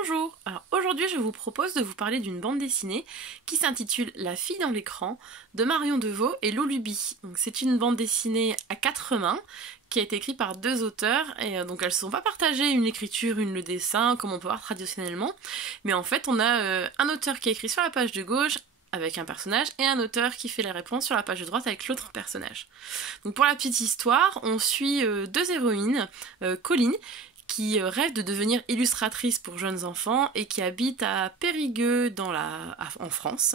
Bonjour, alors aujourd'hui je vous propose de vous parler d'une bande dessinée qui s'intitule La fille dans l'écran de Marion Deveau et Lolubi. C'est une bande dessinée à 4 mains qui a été écrite par 2 auteurs et donc elles ne sont pas partagées, une l'écriture, une le dessin comme on peut voir traditionnellement, mais en fait on a un auteur qui a écrit sur la page de gauche avec un personnage et un auteur qui fait les réponses sur la page de droite avec l'autre personnage. Donc pour la petite histoire, on suit 2 héroïnes, Colline qui rêve de devenir illustratrice pour jeunes enfants et qui habite à Périgueux en France.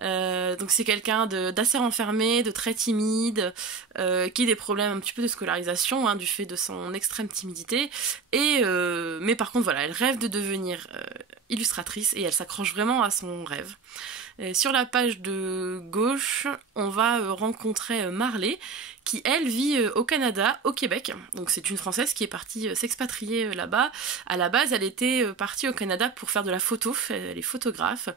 Donc c'est quelqu'un d'assez renfermé, de très timide, qui a des problèmes un petit peu de scolarisation du fait de son extrême timidité, mais par contre voilà, elle rêve de devenir illustratrice et elle s'accroche vraiment à son rêve. Sur la page de gauche, on va rencontrer Marley, qui elle vit au Canada, au Québec. Donc c'est une Française qui est partie s'expatrier là-bas. À la base, elle était partie au Canada pour faire de la photo, elle est photographe.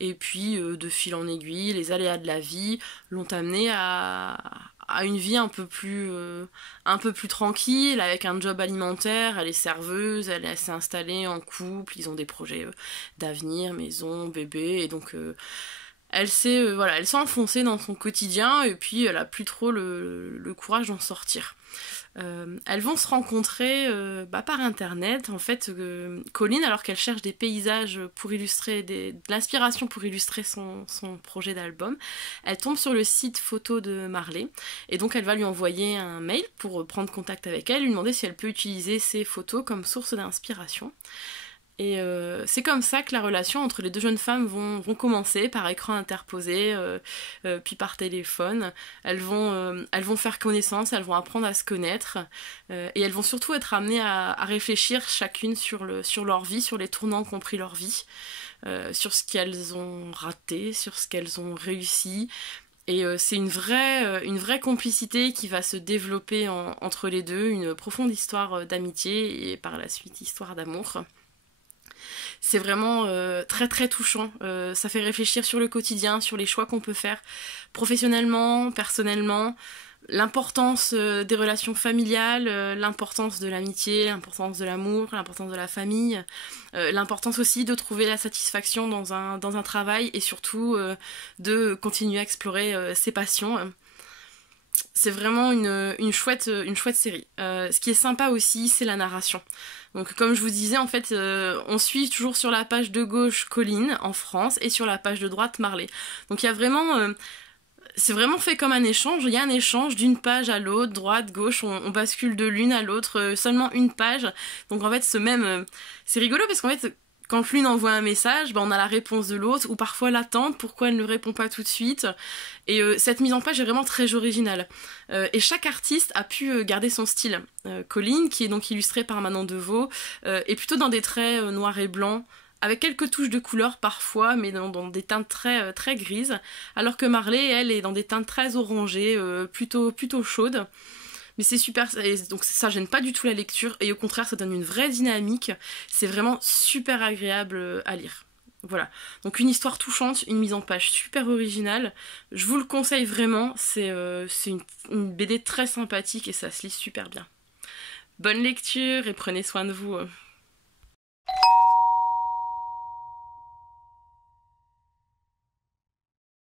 Et puis de fil en aiguille, les aléas de la vie l'ont amenée à une vie un peu plus tranquille, avec un job alimentaire. Elle est serveuse, elle s'est installée en couple, ils ont des projets d'avenir, maison, bébé, et donc elle s'est enfoncée dans son quotidien et puis elle a plus trop le courage d'en sortir. Elles vont se rencontrer par internet. En fait, Colline, alors qu'elle cherche des paysages pour illustrer, de l'inspiration pour illustrer son projet d'album, elle tombe sur le site photo de Marley et donc elle va lui envoyer un mail pour prendre contact avec elle, lui demander si elle peut utiliser ses photos comme source d'inspiration. Et c'est comme ça que la relation entre les 2 jeunes femmes vont commencer, par écran interposé, puis par téléphone. Elles vont faire connaissance, elles vont apprendre à se connaître, et elles vont surtout être amenées à réfléchir chacune sur leur vie, sur les tournants qu'ont pris leur vie, sur ce qu'elles ont raté, sur ce qu'elles ont réussi. Et c'est une vraie complicité qui va se développer entre les deux, une profonde histoire d'amitié et par la suite histoire d'amour. C'est vraiment très très touchant, ça fait réfléchir sur le quotidien, sur les choix qu'on peut faire professionnellement, personnellement, l'importance des relations familiales, l'importance de l'amitié, l'importance de l'amour, l'importance de la famille, l'importance aussi de trouver la satisfaction dans un travail et surtout de continuer à explorer ses passions. C'est vraiment une chouette série. Ce qui est sympa aussi, c'est la narration. Donc comme je vous disais, en fait, on suit toujours sur la page de gauche Colline, en France, et sur la page de droite Marley. Donc il y a vraiment... c'est vraiment fait comme un échange, il y a un échange d'une page à l'autre, droite, gauche, on bascule de l'une à l'autre, seulement une page. Donc en fait, c'est rigolo parce qu'en fait... Quand l'une envoie un message, on a la réponse de l'autre, ou parfois l'attente, pourquoi elle ne répond pas tout de suite. Et cette mise en page est vraiment très originale. Et chaque artiste a pu garder son style. Colline, qui est donc illustrée par Marion Deveau, est plutôt dans des traits noirs et blancs, avec quelques touches de couleur parfois, mais dans des teintes très, très grises, alors que Marley, elle, est dans des teintes très orangées, plutôt chaudes. Mais c'est super, donc ça gêne pas du tout la lecture, et au contraire ça donne une vraie dynamique, c'est vraiment super agréable à lire. Voilà, donc une histoire touchante, une mise en page super originale, je vous le conseille vraiment, c'est une BD très sympathique et ça se lit super bien. Bonne lecture et prenez soin de vous.